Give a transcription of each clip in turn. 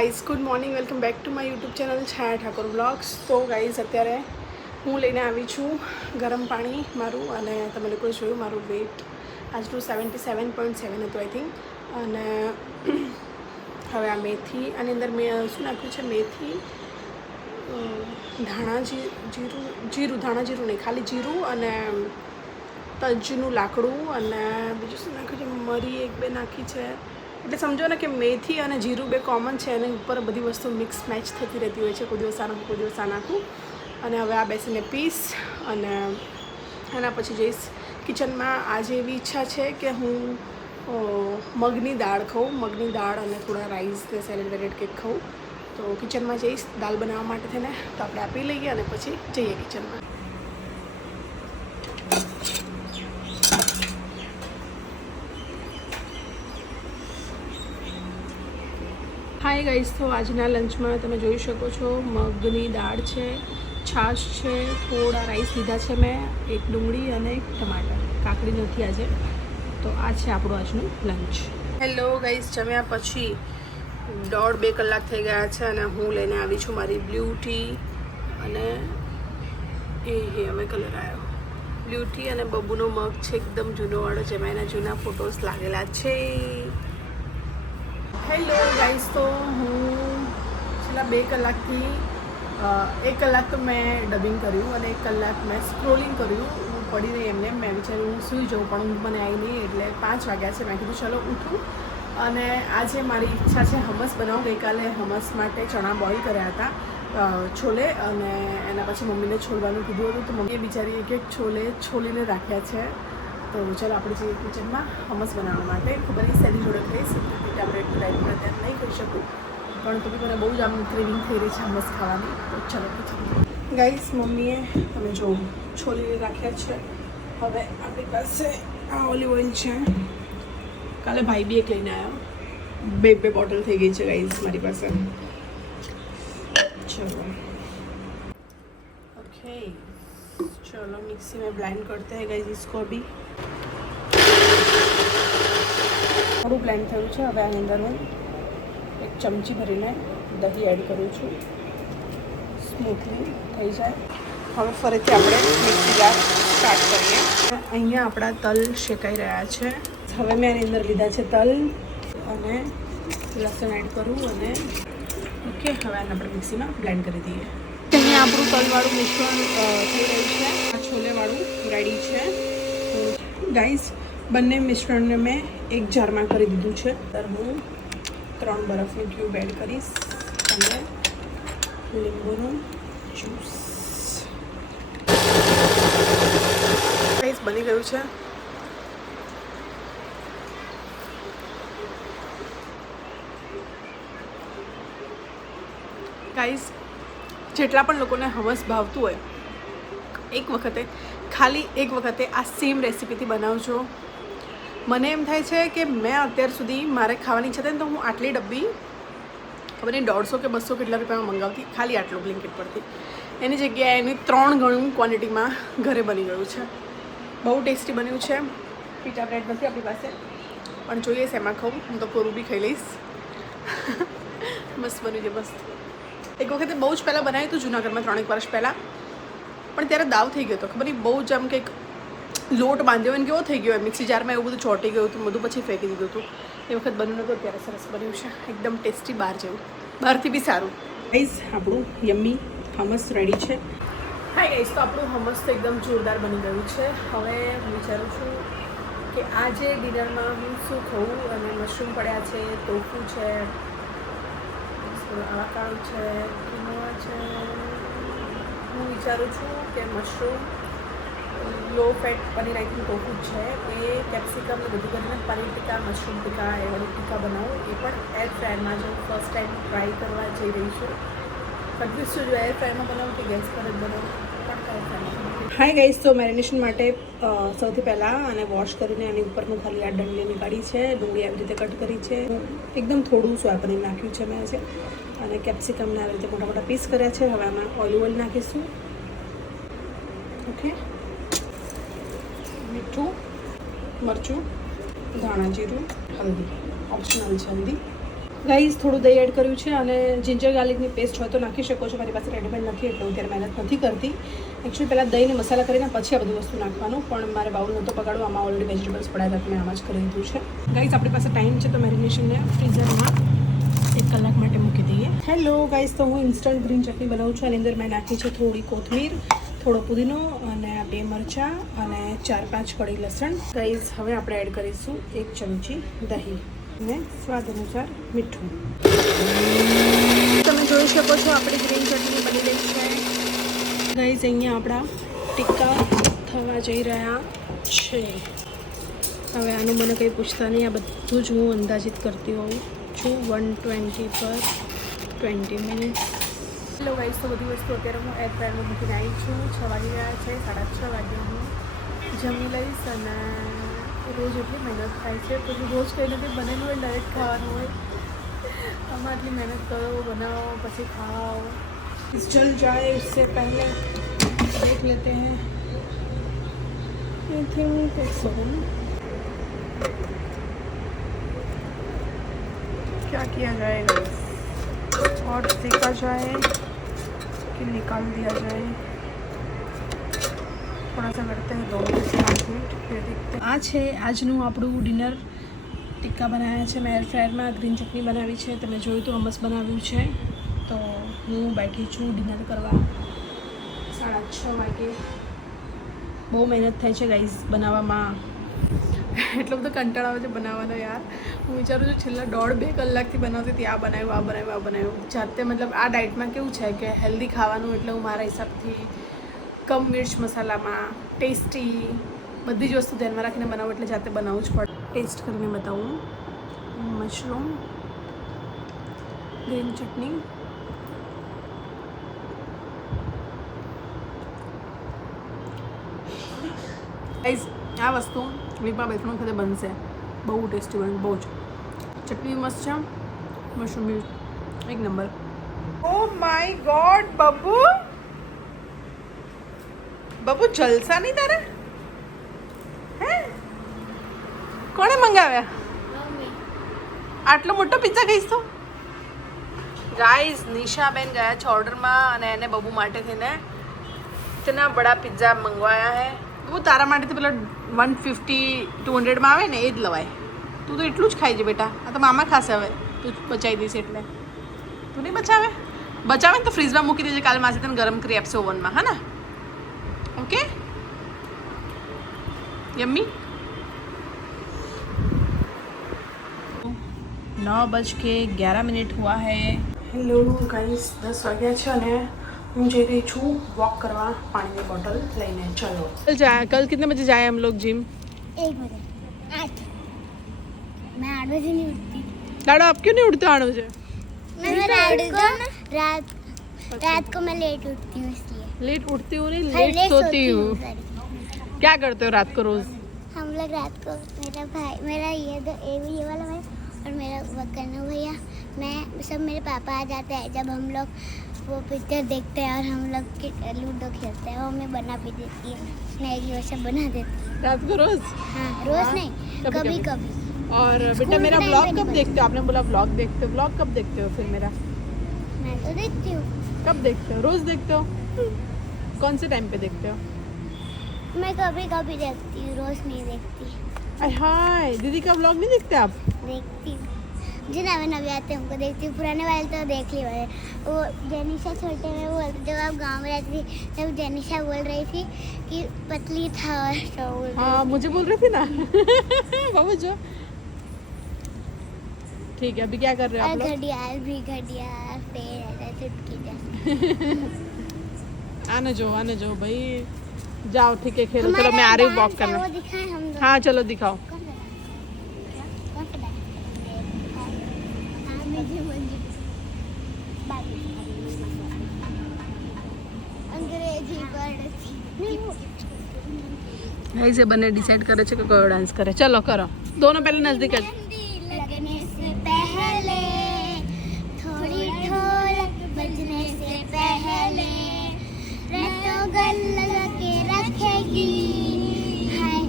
Guys good morning welcome back to my YouTube channel Chhaya Thakor blogs. તો guys અત્યારે હું લઈને આવી છું ગરમ પાણી મારું, અને તમે લોકોએ જોયું મારું વેઇટ આજનું 77.7 હતું આઈ થિંક. અને હવે આ મેથી આની અંદર મેં શું નાખ્યું છે, મેથી, ધાણા જીરું ધાણા જીરું નહીં, ખાલી જીરું અને તજનું લાકડું, અને બીજું શું નાખ્યું છે, મરી એક બે નાખી છે. એટલે સમજો ને કે મેથી અને જીરું બે કોમન છે, એની ઉપર બધી વસ્તુ મિક્સ મેચ થતી રહેતી હોય છે. કોઈ દિવસ આ નાખું, કોઈ દિવસ આ નાખું. અને હવે આ બેસીને પીસ અને એના પછી જઈશ કિચનમાં. આજે એવી ઈચ્છા છે કે હું મગની દાળ ખાઉં, મગની દાળ અને થોડા રાઈસને સેલેડ વેલેડ કંઈક ખાઉં. તો કિચનમાં જઈશ દાળ બનાવવા માટે થઈને. તો આપણે આપી લઈએ અને પછી જઈએ કિચનમાં. હાય ગાઈઝ, તો આજના લંચમાં તમે જોઈ શકો છો મગની દાળ છે, છાશ છે, થોડા રાઈસ લીધા છે મેં, એક ડુંગળી અને એક ટમાટર, કાકડી નથી આજે. તો આ છે આપણું આજનું લંચ. હેલો ગાઈઝ, જમ્યા પછી 1.5-2 કલાક થઈ ગયા છે અને હું લઈને આવી છું મારી બ્લુ ટી. અને અમે કલર આવ્યો બ્લુ ટી અને બબુનો મગ છે એકદમ જૂનોવાળો, જેમાં એના જૂના ફોટોસ લાગેલા છે. હેલો ગાઈઝ, તો હું છેલ્લા 2 કલાકથી 1 કલાક તો મેં ડબિંગ કર્યું અને 1 કલાક મેં સ્ક્રોલિંગ કર્યું. હું પડી રહી એમને, મેં વિચાર્યું હું સૂઈ જાઉં, પણ ઊંઘ મને આવી નહીં. એટલે 5 વાગ્યા છે. મેં કીધું ચલો ઉઠું. અને આજે મારી ઈચ્છા છે હમસ બનાવું. ગઈકાલે હમસ માટે ચણા બોઇલ કર્યા હતા, છોલે, અને એના પછી મમ્મીને છોલવાનું કીધું હતું. તો મમ્મીએ બિચારી એક છોલીને રાખ્યા છે. તો ચાલો આપણે જઈએ કિચનમાં હમસ બનાવવા માટે. ખબર નહીં શેની જોડે ખાઈશ, આપણે એટલું ટાઈમ પર અત્યારે નહીં કરી શકું, પણ તો બી મને બહુ જ આમ ક્રેવિંગ થઈ રહી છે હમસ ખાવાની. તો ચાલો કિચન. ગાઈસ, મમ્મીએ તમે જો છોલીને રાખ્યા છે. હવે આપણી પાસે આ ઓલિવ ઓઇલ છે. કાલે ભાઈ બી એક લઈને આવ્યો, બે બોટલ થઈ ગઈ છે ગાઈસ મારી પાસે. चलो ओके, चलो मिक्सी में ब्लेंड करते हैं गाइस इसको. अभी थोड़ું બ્લેન્ડ થયું છે. હવે આની અંદર હું 1 ચમચી ભરીને દહીં એડ કરું છું, સ્મૂથલી થઈ જાય. હવે ફરીથી આપણે મિક્સી જાર સ્ટાર્ટ કરીએ. અહીંયા આપણા તલ શેકાઈ રહ્યા છે. હવે મેં આની અંદર લીધા છે તલ, અને લસણ એડ કરું, અને ઓકે, હવે આને આપણે મિક્સીમાં બ્લેન્ડ કરી દઈએ. અહીંયા આપણું તલવાળું મિશ્રણ થઈ રહ્યું છે. આ છોલેવાળું રેડી છે. ગાઈસ, બંને મિશ્રણને મેં એક જારમાં કરી દીધું છે. ત્યારે હું 3 બરફનું ક્યુબ એડ કરીશ અને લીંબુનું જ્યુસ. ગાઈસ, બની ગયું છે. ગાઈઝ, જેટલા પણ લોકોને હમસ ભાવતું હોય, ખાલી એક વખતે આ સેમ રેસીપીથી બનાવજો. મને એમ થાય છે કે મેં અત્યાર સુધી મારે ખાવાની ઈચ્છા થાય ને તો હું આટલી ડબ્બી ખબર નહીં 150 કે 200 કેટલા રૂપિયામાં મંગાવતી, ખાલી આટલું બ્લિંકિટ પરથી. એની જગ્યાએ એની 3 ગણું ક્વોન્ટિટીમાં ઘરે બની ગયું છે. બહુ ટેસ્ટી બન્યું છે. પીટા બ્રેડ નથી આપણી પાસે, પણ જોઈએ શેમાં ખાઉં. હું તો કોરું બી ખાઈ લઈશ. મસ્ત બન્યું છે, મસ્ત. એક વખતે બહુ જ પહેલાં બનાવ્યું હતું જૂનાગઢમાં, 3 વર્ષ પહેલાં, પણ ત્યારે દાવ થઈ ગયો હતો. ખબર નહીં, બહુ જ આમ કંઈક લોટ બાંધ્યો હોય ને કેવો થઈ ગયો હોય, મિક્સી જારમાં એવું બધું ચોંટી ગયું હતું, બધું પછી ફેંકી દીધું હતું. એ વખત બન્યું નહોતું, અત્યારે સરસ બન્યું છે, એકદમ ટેસ્ટી, બહાર જેવું, બહારથી બી સારું. ગાઈઝ, આપણું યમ્મી હમસ રેડી છે. હાય ગાઈઝ, તો આપણું હમસ તો એકદમ જોરદાર બની ગયું છે. હવે હું વિચારું છું કે આજે ડિનરમાં હું શું ખાઉં. અને મશરૂમ પડ્યા છે, ટોફુ છે, આવાકાડો છે, કિનોવા છે. હું વિચારું છું કે mushroom, low fat paneer I think tofu છે, એ કેપ્સિકમ ને બધું કરીને પનીર ટીકા, મશરૂમ ટીકા, એ વાળી ટીકા બનાવું. એ પણ એર ફ્રાયરમાં જો ફર્સ્ટ ટાઈમ ટ્રાય કરવા જઈ રહી છું. કન્ફ્યુઝ છું, જો એર ફ્રાયમાં બનાવું કે ગેસ પર જ બનાવું, પણ એર ફ્રાયમાં. હાય ગાઈઝ, તો મેરિનેશન માટે સૌથી પહેલાં આને વોશ કરીને આની ઉપરનું ખાલી આ ડંગળી કાઢી છે. ડુંગળી આવી રીતે કટ કરી છે. એકદમ થોડું સોયા પનીર નાખ્યું છે મેં આજે, અને કેપ્સિકમને આવી રીતે મોટા મોટા પીસ કર્યા છે. હવે આમાં ઓલિવ ઓઇલ નાખીશું. ઓકે, મીઠું, મરચું, ધાણા જીરું, હલ્દી, ઓપ્શનલ છે હલ્દી. ગાઈઝ થોડું દહીં એડ કર્યું છે અને જિંજર ગાર્લિકની પેસ્ટ હોય તો નાખી શકો છો. મારી પાસે રેડીમેડ નથી એટલે હું ત્યારે મહેનત નથી કરતી. એકચ્યુઅલી પહેલાં દહીંને મસાલા કરીને પછી આ બધું વસ્તુ નાખવાનું, પણ મારે બાઉલ નહોતો પકડવું. આમાં ઓલરેડી વેજીટેબલ્સ પડ્યા હતા, મેં આમાં જ કરી દીધું છે. ગાઈઝ આપણી પાસે ટાઈમ છે તો મેરિનેશનને ફ્રીઝરમાં 1 કલાક માટે મૂકી દઈએ. હેલો ગાઈઝ, તો હું ઇન્સ્ટન્ટ ગ્રીન ચટણી બનાવું છું. આની અંદર મેં નાખી છે થોડી કોથમીર, થોડો પુદીનો અને 2 મરચાં અને 4-5 કળી લસણ. ગાઈઝ હવે આપણે એડ કરીશું 1 ચમચી દહીં અને સ્વાદ અનુસાર મીઠું. તમે જોઈ શકો છો આપણી ગ્રીન ચટણી બની રહી છે. ગાઈઝ અહીંયા આપણા ટીક્કા થવા જઈ રહ્યા છે. હવે આનું મને કંઈ પૂછતા નહીં, આ બધું જ હું અંદાજિત કરતી હોઉં છું. 120 પર 20 મિનિટ. હેલો ગાઈઝ, તો બધી વસ્તુ અત્યારે હું એર ફ્રાયરમાં મૂકીને આવી છું. 6 વાગી ગયા છે, 6:30 વાગે હું જમી લઈશ. અને રોજ એટલી મહેનત થાય છે, પછી રોજ કંઈ નથી બનેલું હોય ડાયરેક્ટ ખાવાનું હોય. આમાં આટલી મહેનત કરો, બનાવો, પછી ખાઓ. जल जाए उससे पहले देख लेते हैं. I think it's on. क्या किया जाएगा और देखा जाए कि निकाल दिया जाए. थोड़ा सा करते हैं 2 मिनट 5 मिनट फिर देखते हैं. આ છે આજનું આપણું ડિનર. ટિક્કા બનાવ્યા છે મેં એર ફ્રાયરમાં. ગ્રીન ચટણી બનાવી છે, તમે જોયું તો હમસ બનાવ્યું છે. તો હું બેઠી છું ડિનર કરવા 6:30 વાગે. બહુ મહેનત થાય છે ગાઈઝ બનાવવામાં. એટલો બધો કંટાળો આવે છે બનાવવાનો યાર. હું વિચારું છું છેલ્લા 1.5-2 કલાકથી બનાવતી હતી. આ બનાવ્યું. જાતે મતલબ આ ડાયટમાં કેવું છે કે હેલ્ધી ખાવાનું, એટલે હું મારા હિસાબથી કમ મિર્ચ મસાલામાં ટેસ્ટી બધી જ વસ્તુ ધ્યાનમાં રાખીને બનાવું, એટલે જાતે બનાવવું જ પડે. ટેસ્ટ કરીને બતાવું. મશરૂમ ગ્રીન ચટણી. ગાઈઝ આ વસ્તુ વીકમાં 2-3 વખતે બનશે. બહુ ટેસ્ટી બને, બહુ જ. ચટણી મસ્ત છે, મશરૂમ બી 1 નંબર. ઓ માય ગોડ બબુ, જલસા નહીં તારે? હે કોણે મંગાવ્યા? આટલો મોટો પિઝા ખાઈશ તો? ગાઈઝ નિશાબેન ગયા છે ઓર્ડરમાં અને એને બબુ માટે થઈને ઇતના બડા પિઝા મંગવાયા હે. બબુ તારા માટે તો પેલા 150-200માં આવે ને એ જ લવાય. તું તો એટલું જ ખાઈ છે બેટા. આ તો મામા ખાશે હવે, તું બચાવી દઈશ એટલે. તું નહીં બચાવે ને તો ફ્રીઝમાં મૂકી દેજે, કાલે માસી તને ગરમ કરી આપશે ઓવનમાં. હા ને? Okay yummy. 9:11 हुआ है. હેલો ગાઈસ, 10 વાગ્યા છે અને હું જઈ રહી છું વોક કરવા પાણીની બોટલ લઈને. ચલો कल कितने बजे जाए हम लोग जिम? 1 बजे 8. मैं 8 बजे नहीं उठती. लाडो आप क्यों नहीं उठते 8 बजे? मैं रात को मैं लेट उठती हूँ, इसलिए. लेट उठती हूँ नहीं, लेट सोती हूँ. क्या करते हो रात को रोज? हम लोग रात को मेरा ये वाला भाई और मेरा वकन्नू भैया, मैं सब मेरे पापा आ जाते हैं. जब हम लोग वो पिक्चर देखते हैं और हम लोग लूडो खेलते हैं, वो हमें बना भी देती है. मैगी वो सब बना देती है रात को रोज. हाँ रोज नहीं, कभी कभी. और बेटा मेरा ब्लॉग कब देखते हो? आपने बोला ब्लॉग देखते हो. ब्लॉग कब देखते हो फिर मेरा? मैं तो देखती हूँ. कब देखते हो? रोज देखते हो? कौन से टाइम पे देखते हो? मैं कभी कभी देखती हूँ, रोज नहीं देखती. हाय दीदी का ब्लॉग नहीं देखते आप? देखती हूँ, जो नवे नवे आते हैं उनको देखती हूँ. पुराने वाले तो देख ली वाले. वो जेनिशा छोटे में बोल, जब आप गांव में रहती थी तब जेनिशा बोल रही थी कि पतली था और बोल. हाँ मुझे बोल रही थी ना. बाबू जो ठीक है. अभी क्या कर रहे हो आप लोग? घड़ियाल पेड़ ऐसे चुटकी जैसे. आने जो भाई, जाओ ठीक है खेलो. चलो मैं आ रही हूँ वॉक करने. वो दिखाएं हम लोग. हाँ चलो दिखाओ. भाई से बने डिसाइड करे कि कयो डांस करे. चलो करो दोनों. पहले नजदीक है. लगने से पहले थोड़ी ढोलक बजने से पहले रटो गले के रखेगी. हाय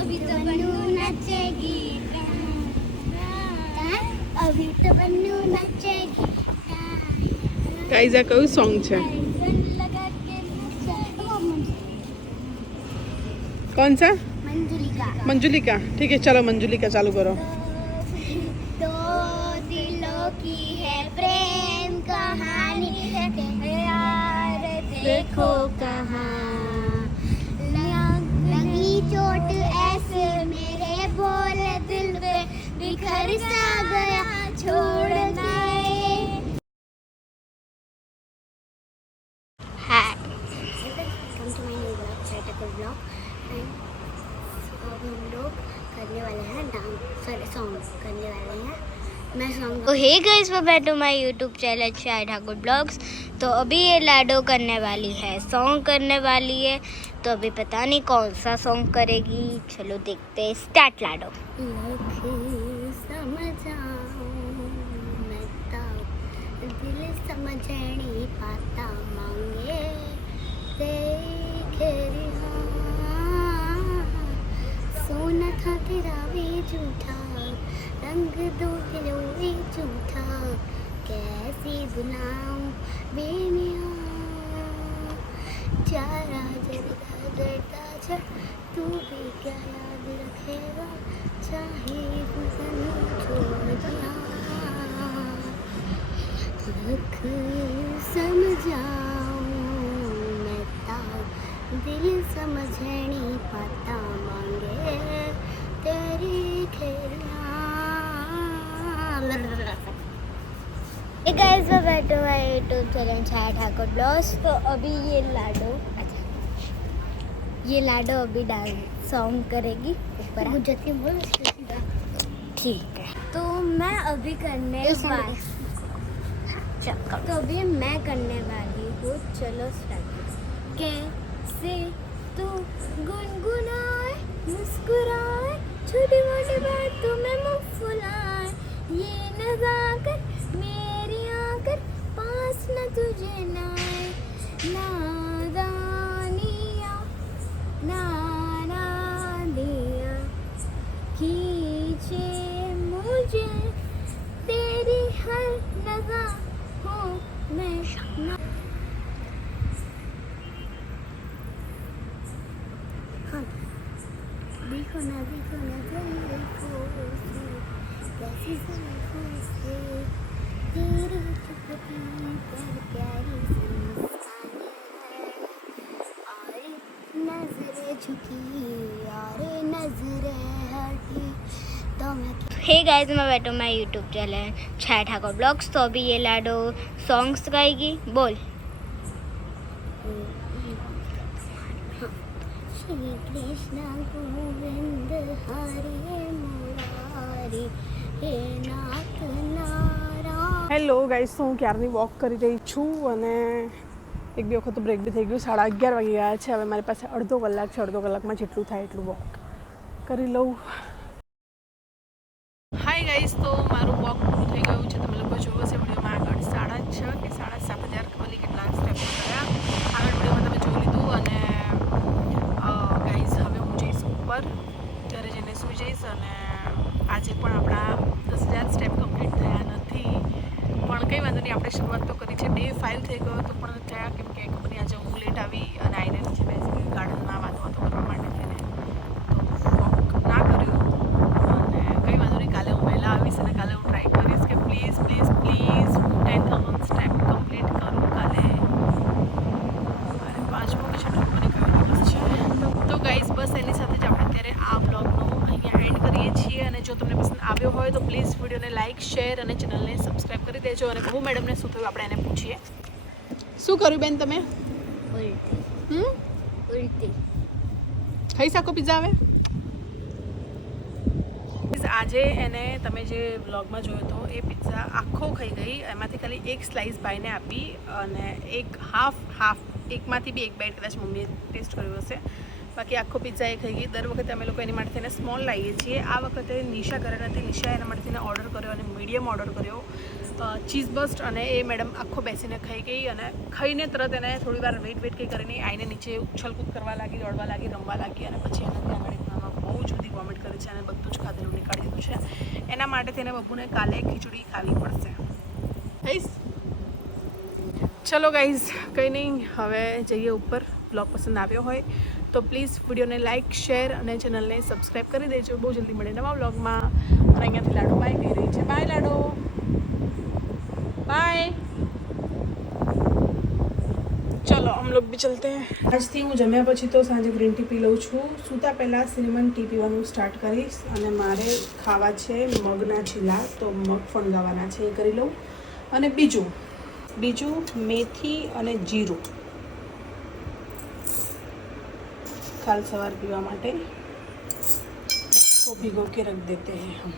अभी तो बनू नचेगी. अभी तो बनू ગાઈઝ આ કયું સોંગ છે? कौन सा? मंजुलिका। ठीक है चलो मंजुलिका चालू करो। दो दिलों की है प्रेम कहानी है यार देखो कहाँ लगी चोट ऐसे मेरे बोल दिल पे बिखर सा गया छोड़ के। Hi welcome to my new vlog चैटल ब्लॉग एंड अब हम लोग करने वाले हैं डांस सॉन्ग करने वाले हैं। मैं सॉन्ग तो hey guys welcome to my YouTube channel शाय ठाकुर ब्लॉग्स। तो अभी ये लाडो करने वाली है, सॉन्ग करने वाली है। तो अभी पता नहीं कौन सा सॉन्ग करेगी, चलो देखते हैं। स्टार्ट लाडो। दिल समझ नहीं पाता मांगे सोना था तेरा भी झूठा रंग दो दिलों भी झूठा कैसी बुलाऊं बेनिया चारा जरदा जरदा जा तू भी क्या याद रखेगा चाहे गुजर छोड़ दिया दुख समझाऊं मैं दिल समझ नहीं पाता मांगे तेरी खेलियां। Hey guys, welcome to my YouTube channel shy Thakur vlogs. तो अभी ये लाडो अभी डांस सॉन्ग करेगी ऊपर गुजराती बोल ठीक है। तो मैं अभी करने वाली तो अभी मैं करने वाली हूँ, चलो स्टार्ट। कैसे तू गुनगुनाए मुस्कुराए छोटी मोटी बातों में मुँह फुलाए ये नजाकत मेरी आकर पास न तुझे नाए नादानिया नादिया खींचे मुझे तेरी हर नज़ा हो मैं देखो ना देखो कैसी जुल्फों से तेरी चुपती पर प्यारी सी और नजरें झुकी और नजरें हटी तो मैं हे गाइस मैं बैठूँ मैं यूट्यूब चैनल शाय ठाकुर ब्लॉग्स। तो अभी ये लाडो सॉन्ग्स गाएगी, बोल। श्री कृष्ण गोविंद हरे मुरारी हे नाथ नारायण। હેલો ગાઈસ, તો હું ક્યારની વોક કરી રહી છું અને એક બે વખત તો બ્રેક બી થઈ ગયું. 11:30 વાગી ગયા છે. હવે મારી પાસે અડધો કલાક છે. અડધો કલાકમાં જેટલું થાય એટલું વોક કરી લઉં. હાય ગાઈસ, તો મારું વોક પૂરું થઈ ગયું છે. તમે લોકો જોવો છે વિડીયોમાં આગળ 6:30 કે 7:30 ખબર કેટલા સ્ટેપ કર્યા આગળ વિડીયોમાં તમે જોઈ લીધું. અને ગાઈસ હવે હું જઈશ ઉપર, ઘરે જઈને સૂઈ જઈશ. અને આજે પણ આપણા 10,000 સ્ટેપ કમ્પ્લીટ થયા નથી, પણ કંઈ વાંધો નહીં. આપણે શરૂઆત તો કરી છે. Day 5 થઈ ગયો તો પણ થયા, કેમ કે કંપની આજે હું લેટ આવી અને આવીને નીચે બેસી ગઈ ગાર્ડનમાં વાતો કરવા માટે થઈને, તો વોક ના કર્યું. અને કંઈ વાંધો નહીં, કાલે હું વહેલા આવીશ અને કાલે હું ટ્રાય કરીશ કે પ્લીઝ હું 10,000 સ્ટેપ કમ્પ્લીટ કરું કાલે. અને 5મો કે 6મો મને કયો દિવસ છે. તો ગાઈઝ બસ એની સાથે જ આપણે અત્યારે આ બ્લોગનો અહીંયા એન્ડ કરીએ છીએ. અને જો તમને પસંદ આવ્યો હોય તો પ્લીઝ વિડીયોને લાઇક શેર અને ચેનલને સબસ્ક્રાઈબ કરી દેજો. અને કહું મેડમને શું થયું આપણે એને પૂછીએ. શું કર્યું બેન તમે? ઉલટી ખાઈ શકો પિઝા હવે? આજે એને તમે જે વ્લોગમાં જોયો હતો એ પિઝા આખો ખાઈ ગઈ. એમાંથી ખાલી એક સ્લાઇસ ભાઈને આપી અને એક હાફ એકમાંથી બી એક બાઈટ કદાચ મમ્મીએ ટેસ્ટ કર્યો હશે. બાકી આખો પિઝા એ ખાઈ ગઈ. દર વખતે અમે લોકો એની માટે થઈને સ્મોલ લાવીએ છીએ. આ વખતે નિશા ઘરે નથી. નિશા એના માટે થઈને ઓર્ડર કર્યો અને મીડિયમ ઓર્ડર કર્યો ચીઝ બસ્ટ. અને એ મેડમ આખો બેસીને ખાઈ ગઈ. અને ખાઈને તરત એને થોડી વાર વેઇટ કંઈ કરીને આવીને નીચે ઉછલકૂદ કરવા લાગી, દોડવા લાગી, રમવા લાગી. અને પછી એને ત્યાં આગળ બહુ જ બધી વોમિટ કરી છે અને બધું જ ખાધેલું નીકાળી દીધું છે. એના માટે થઈને બબ્બુને કાલે ખીચડી ખાવી પડશે. થઈશ ચલો ગાઈઝ, કંઈ નહીં, હવે જઈએ ઉપર. બ્લોગ પસંદ આવ્યો હોય તો પ્લીઝ વિડીયોને લાઇક, શેર અને ચેનલને સબસ્ક્રાઈબ કરી દેજો. બહુ જલ્દી મળે નવા બ્લોગમાં. અને અહીંયાથી લાડો બાય કહી રહી છે. બાય લાડો, બાય. ચલો हम लोग भी चलते हैं. આજથી હું જમ્યા પછી તો સાંજે ગ્રીન ટી પી લઉં છું. સૂતા પહેલાં સિનેમન ટી પીવાનું સ્ટાર્ટ કરીશ. અને મારે ખાવા છે મગના ચીલા, તો મગ ફણગાવાના છે, એ કરી લઉં. અને બીજું મેથી અને જીરું કાલ સવાર पीवा माटे इसको भिगो के रख देते हैं हम.